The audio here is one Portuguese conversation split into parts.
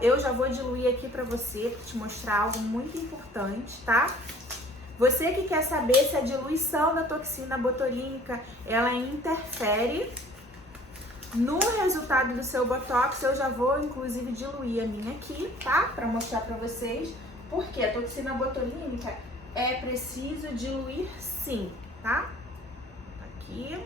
eu já vou diluir aqui pra você, pra te mostrar algo muito importante, tá? Você que quer saber se a diluição da toxina botulínica, ela interfere no resultado do seu Botox, eu já vou, inclusive, diluir a minha aqui, tá? Pra mostrar pra vocês. Porque a toxina botulínica é preciso diluir sim, tá? Aqui.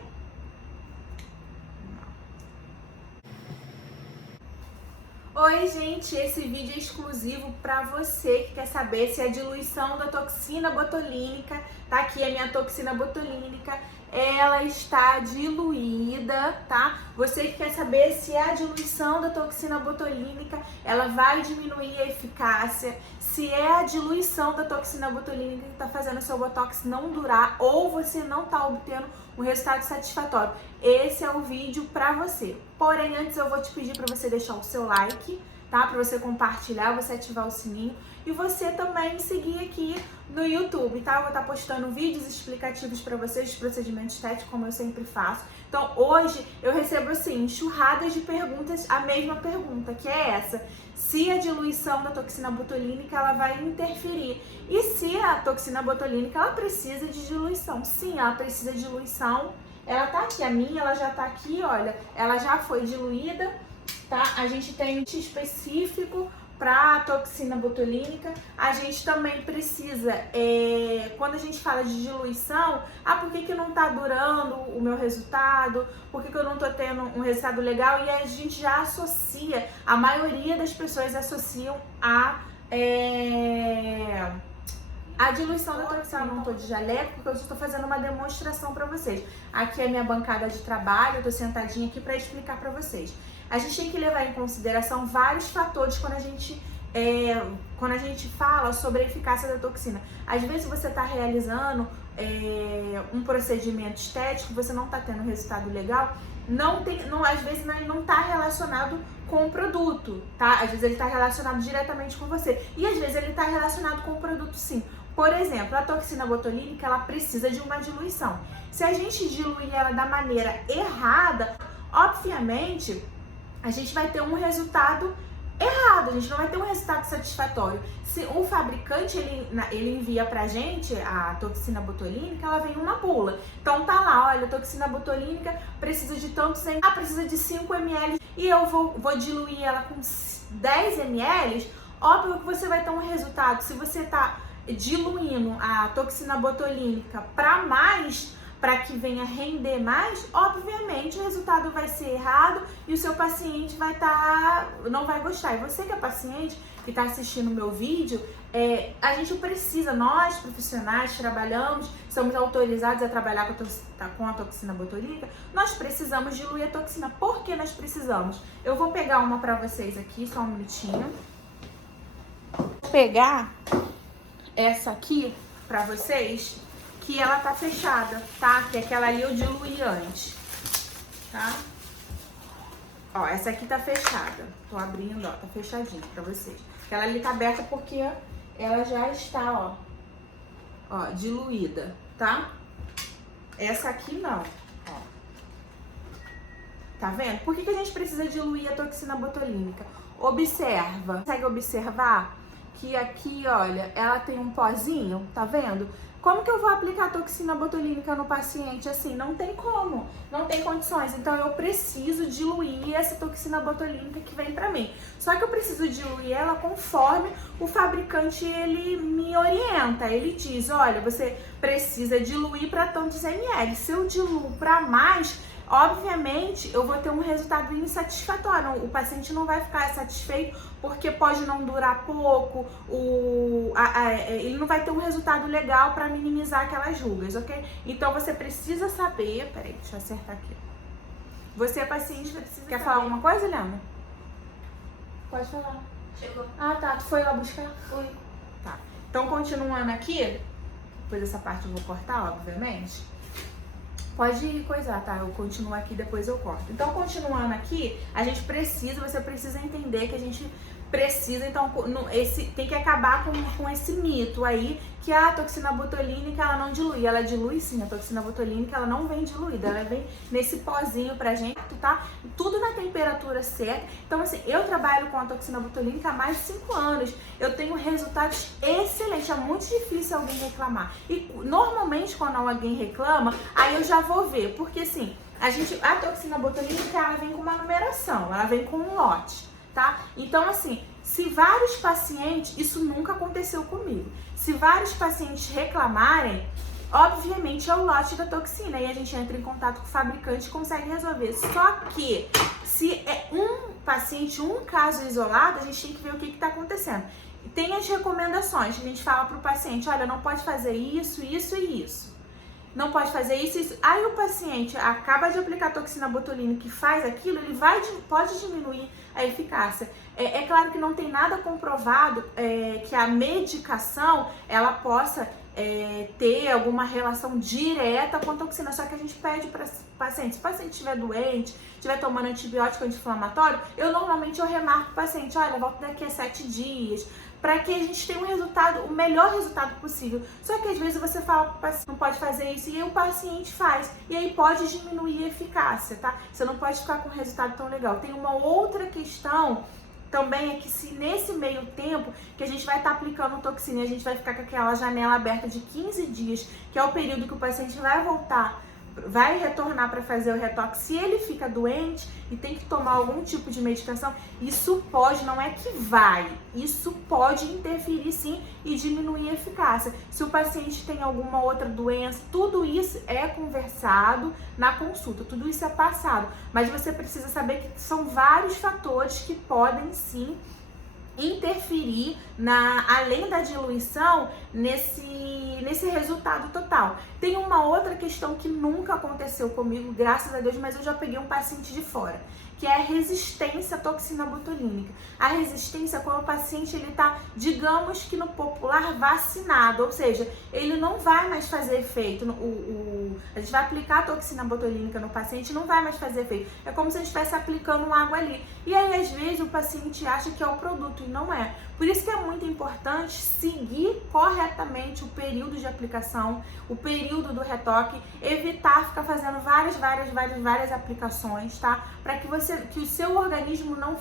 Oi, gente! Esse vídeo é exclusivo para você que quer saber se a diluição da toxina botulínica, tá aqui a minha toxina botulínica, ela está diluída, tá? Você que quer saber se a diluição da toxina botulínica, ela vai diminuir a eficácia, se é a diluição da toxina botulínica que tá fazendo o seu Botox não durar ou você não tá obtendo um resultado satisfatório. Esse é o vídeo pra você. Porém, antes eu vou te pedir pra você deixar o seu like, tá? Pra você compartilhar, você ativar o sininho e você também seguir aqui no YouTube, tá? Eu vou estar postando vídeos explicativos pra vocês de procedimento estético, como eu sempre faço. Então, hoje eu recebo, assim, enxurradas de perguntas, a mesma pergunta, que é essa: se a diluição da toxina botulínica, ela vai interferir. E se a toxina botulínica, ela precisa de diluição? Sim, ela precisa de diluição. Ela tá aqui, a minha, ela já tá aqui, olha, ela já foi diluída, tá? A gente tem um específico para toxina botulínica. A gente também precisa, quando a gente fala de diluição, por que não tá durando o meu resultado? Por que eu não tô tendo um resultado legal? E a gente já associa, a maioria das pessoas associam a diluição da toxina. Eu não tô de jaleco porque eu estou fazendo uma demonstração para vocês. Aqui é a minha bancada de trabalho, eu tô sentadinha aqui para explicar para vocês. A gente tem que levar em consideração vários fatores quando a gente fala sobre a eficácia da toxina. Às vezes você está realizando um procedimento estético, você não está tendo resultado legal, às vezes não está relacionado com o produto, tá? Às vezes ele está relacionado diretamente com você e às vezes ele está relacionado com o produto sim. Por exemplo, a toxina botulínica, ela precisa de uma diluição. Se a gente diluir ela da maneira errada, obviamente, a gente vai ter um resultado errado, a gente não vai ter um resultado satisfatório. Se o fabricante, ele envia pra gente a toxina botulínica, ela vem uma bula. Então tá lá, olha, a toxina botulínica precisa de tantos precisa de 5 ml e eu vou diluir ela com 10 ml, óbvio que você vai ter um resultado. Se você tá diluindo a toxina botulínica para que venha render mais, obviamente o resultado vai ser errado e o seu paciente não vai gostar. E você que é paciente, que está assistindo o meu vídeo, a gente precisa, nós profissionais trabalhamos, somos autorizados a trabalhar com a toxina botulínica, nós precisamos diluir a toxina. Por que nós precisamos? Eu vou pegar uma para vocês aqui, só um minutinho. Vou pegar essa aqui para vocês, que ela tá fechada, tá? Que aquela ali eu diluí antes, tá? Ó, essa aqui tá fechada. Tô abrindo, ó, tá fechadinha pra vocês. Aquela ali tá aberta porque ela já está, ó, diluída, tá? Essa aqui não, ó. Tá vendo? Por que a gente precisa diluir a toxina botulínica? Observa, consegue observar que aqui, olha, ela tem um pozinho, tá vendo? Como que eu vou aplicar toxina botulínica no paciente assim? Não tem como, não tem condições. Então eu preciso diluir essa toxina botulínica que vem pra mim. Só que eu preciso diluir ela conforme o fabricante ele me orienta. Ele diz, olha, você precisa diluir para tantos ml. Se eu diluo para mais, obviamente eu vou ter um resultado insatisfatório. O paciente não vai ficar satisfeito porque pode não durar pouco, ele não vai ter um resultado legal para minimizar aquelas rugas, ok? Então você precisa saber, peraí, deixa eu acertar aqui. Você, paciente, precisa Quer falar alguma coisa, Leandro? Pode falar. Chegou. Ah, tá, tu foi lá buscar? Fui. Tá, então continuando aqui, depois essa parte eu vou cortar, obviamente. Pode coisar, tá? Eu continuo aqui, depois eu corto. Então, continuando aqui, você precisa entender que a gente precisa, então, tem que acabar com esse mito aí, que a toxina botulínica, ela não dilui. Ela dilui sim, a toxina botulínica, ela não vem diluída, ela vem nesse pozinho pra gente, tá? Tudo na temperatura certa. Então, assim, eu trabalho com a toxina botulínica há mais de 5 anos. Eu tenho resultados excelentes, é muito difícil alguém reclamar. E, normalmente, quando alguém reclama, aí eu já vou ver, porque, assim, a toxina botulínica, ela vem com uma numeração, ela vem com um lote. Tá? Então, assim, se vários pacientes, isso nunca aconteceu comigo, se vários pacientes reclamarem, obviamente é o lote da toxina e a gente entra em contato com o fabricante e consegue resolver. Só que, se é um paciente, um caso isolado, a gente tem que ver o que está acontecendo. Tem as recomendações, a gente fala para o paciente, olha, não pode fazer isso, isso e isso. Não pode fazer isso, isso. Aí o paciente acaba de aplicar toxina botulínica e faz aquilo, ele pode diminuir a eficácia. É claro que não tem nada comprovado que a medicação ela possa ter alguma relação direta com a toxina, só que a gente pede para o paciente, se o paciente estiver doente, estiver tomando antibiótico anti-inflamatório, normalmente eu remarco o paciente, olha, volta daqui a 7 dias, para que a gente tenha o melhor resultado possível. Só que às vezes você fala para o paciente, não pode fazer isso, e aí o paciente faz. E aí pode diminuir a eficácia, tá? Você não pode ficar com um resultado tão legal. Tem uma outra questão também, é que se nesse meio tempo que a gente vai estar aplicando toxina, a gente vai ficar com aquela janela aberta de 15 dias, que é o período que o paciente vai retornar para fazer o retoque, se ele fica doente e tem que tomar algum tipo de medicação, isso pode, não é que vai, isso pode interferir sim e diminuir a eficácia. Se o paciente tem alguma outra doença, tudo isso é conversado na consulta, tudo isso é passado, mas você precisa saber que são vários fatores que podem sim interferir além da diluição nesse resultado total. Tem uma outra questão que nunca aconteceu comigo, graças a Deus, mas eu já peguei um paciente de fora, que é a resistência à toxina botulínica. A resistência é quando o paciente ele tá, digamos que no popular, vacinado, ou seja, ele não vai mais fazer efeito. A gente vai aplicar a toxina botulínica no paciente, não vai mais fazer efeito. É como se a gente estivesse aplicando água ali. E aí, às vezes, o paciente acha que é o produto e não é. Por isso que é muito importante seguir corretamente o período de aplicação, o período do retoque, evitar ficar fazendo várias aplicações, tá? Para que o seu organismo não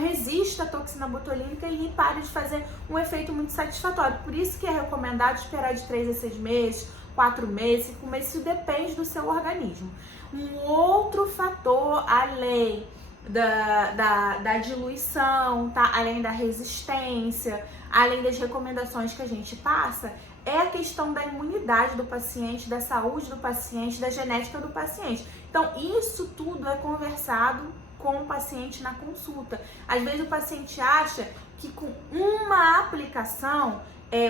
resista à toxina botulínica e pare de fazer um efeito muito satisfatório. Por isso que é recomendado esperar de 3 a 6 meses, 4 meses, 5 meses, isso depende do seu organismo. Um outro fator, além da diluição, tá? Além da resistência, além das recomendações que a gente passa, é a questão da imunidade do paciente, da saúde do paciente, da genética do paciente. Então, isso tudo é conversado com o paciente na consulta. Às vezes o paciente acha que com uma aplicação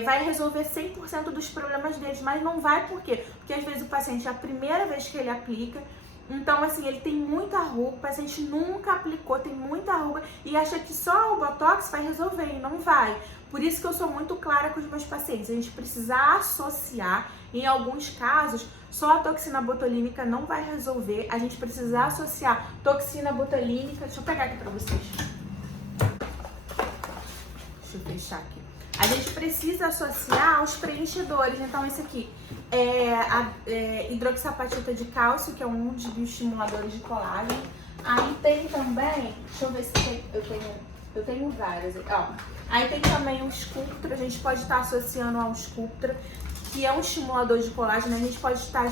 vai resolver 100% dos problemas deles, mas não vai. Por quê? Porque às vezes o paciente é a primeira vez que ele aplica, então assim, ele tem muita ruga, o paciente nunca aplicou, tem muita ruga e acha que só o Botox vai resolver e não vai. Por isso que eu sou muito clara com os meus pacientes, a gente precisa associar, em alguns casos, só a toxina botulínica não vai resolver, a gente precisa associar toxina botulínica, deixa eu pegar aqui pra vocês. Deixa eu fechar aqui. A gente precisa associar aos preenchedores. Então, esse aqui é a hidroxapatita de cálcio, que é um dos bioestimuladores de colágeno. Aí tem também, deixa eu ver se eu tenho várias. Ó. Aí tem também o Sculptra, a gente pode estar associando ao Sculptra, que é um estimulador de colágeno. A gente pode estar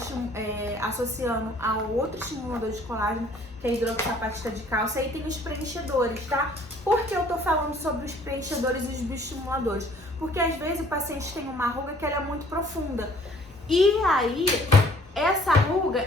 associando ao outro estimulador de colágeno, que é a hidroxapatita de cálcio. Aí tem os preenchedores, tá? Por que eu tô falando sobre os preenchedores e os bioestimuladores? Porque às vezes o paciente tem uma ruga que ela é muito profunda. E aí, essa ruga,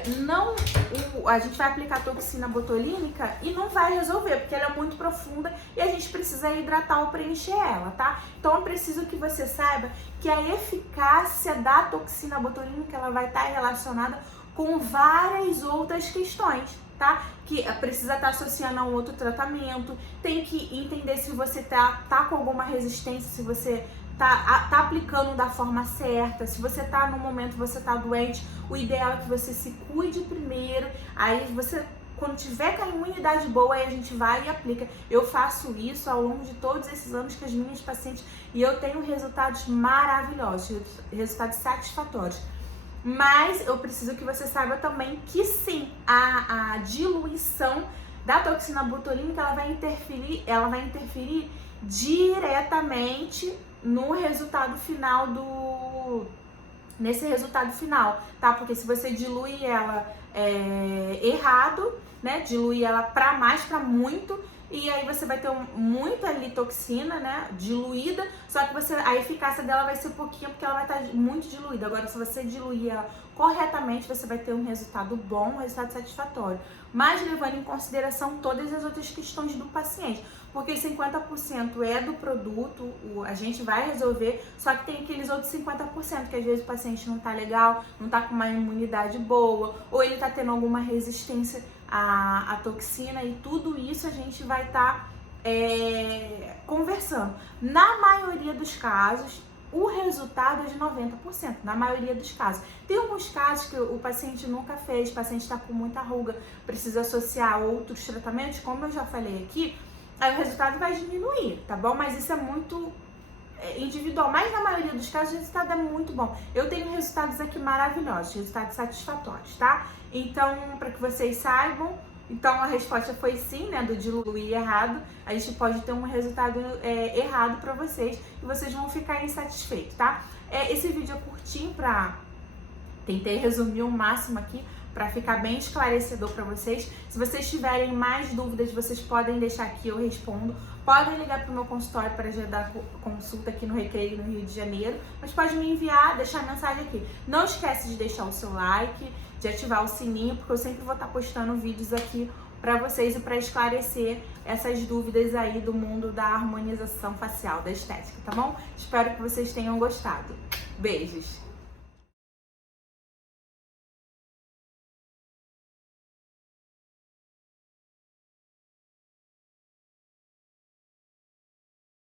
a gente vai aplicar toxina botulínica e não vai resolver, porque ela é muito profunda e a gente precisa hidratar ou preencher ela, tá? Então, eu preciso que você saiba que a eficácia da toxina botulínica, ela vai estar relacionada com várias outras questões, tá? Que precisa estar associando a um outro tratamento, tem que entender se você tá com alguma resistência, se você tá aplicando da forma certa, se você tá no momento, você tá doente, o ideal é que você se cuide primeiro, aí você quando tiver com a imunidade boa, aí a gente vai e aplica. Eu faço isso ao longo de todos esses anos com as minhas pacientes e eu tenho resultados maravilhosos, resultados satisfatórios. Mas eu preciso que você saiba também que sim, a diluição da toxina botulínica ela vai interferir diretamente no resultado final nesse resultado final, tá? Porque se você dilui ela errado, né? Dilui ela pra muito, e aí você vai ter muita ali toxina, né? Diluída, só que a eficácia dela vai ser pouquinho porque ela vai estar muito diluída. Agora, se você diluir ela corretamente, você vai ter um resultado bom, um resultado satisfatório. Mas levando em consideração todas as outras questões do paciente. Porque 50% é do produto, a gente vai resolver, só que tem aqueles outros 50% que às vezes o paciente não tá legal, não tá com uma imunidade boa, ou ele tá tendo alguma resistência à toxina, e tudo isso a gente vai estar conversando. Na maioria dos casos, o resultado é de 90%, na maioria dos casos. Tem alguns casos que o paciente nunca fez, o paciente está com muita ruga, precisa associar outros tratamentos, como eu já falei aqui, aí o resultado vai diminuir, tá bom? Mas isso é muito individual, mas na maioria dos casos o resultado é muito bom. Eu tenho resultados aqui maravilhosos, resultados satisfatórios, tá? Então, para que vocês saibam, então a resposta foi sim, né, do diluir errado. A gente pode ter um resultado errado para vocês e vocês vão ficar insatisfeitos, tá? Esse vídeo é curtinho tentei resumir o máximo aqui para ficar bem esclarecedor para vocês. Se vocês tiverem mais dúvidas, vocês podem deixar aqui, eu respondo. Podem ligar para o meu consultório para agendar consulta aqui no Recreio, no Rio de Janeiro. Mas pode me enviar, deixar mensagem aqui. Não esquece de deixar o seu like, de ativar o sininho, porque eu sempre vou estar postando vídeos aqui para vocês e para esclarecer essas dúvidas aí do mundo da harmonização facial, da estética, tá bom? Espero que vocês tenham gostado. Beijos!